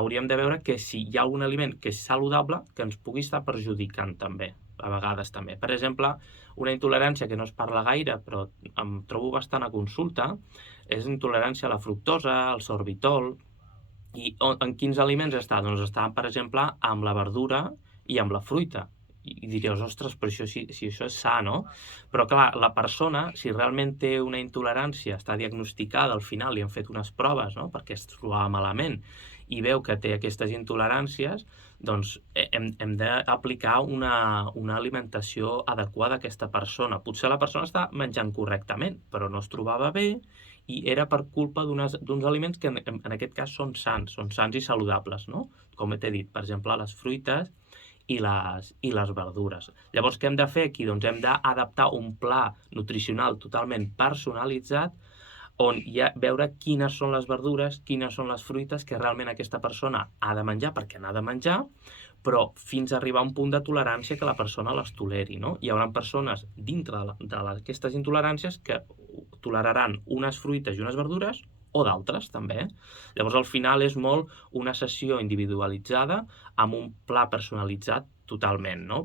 hauríem de veure que si hi ha algun aliment que és saludable que ens pugui estar perjudicant també, a vegades també. Per exemple, una intolerància que no es parla gaire, però em trobo bastant a consulta, és intolerància a la fructosa, al sorbitol, i en quins aliments està? Doncs està, per exemple, amb la verdura i amb la fruita. I diríeu, ostres, però això, si això és sa, no? Però clar, la persona, si realment té una intolerància, està diagnosticada, al final li han fet unes proves, no?, perquè es trobava malament, i veu que té aquestes intoleràncies, doncs hem d'aplicar una alimentació adequada a aquesta persona. Potser la persona està menjant correctament, però no es trobava bé, i era per culpa d'uns aliments que en aquest cas són sans i saludables, no? Com t'he dit, per exemple, les fruites i les verdures. Llavors, què hem de fer aquí? Doncs hem d'adaptar un pla nutricional totalment personalitzat on veure quines són les verdures, quines són les fruites que realment aquesta persona ha de menjar perquè n'ha de menjar, però fins a arribar a un punt de tolerància que la persona les toleri, no? Hi haurà persones dintre d'aquestes intoleràncies que toleraran unes fruites i unes verdures o d'altres també. Llavors al final és molt una sessió individualitzada amb un pla personalitzat totalment, no?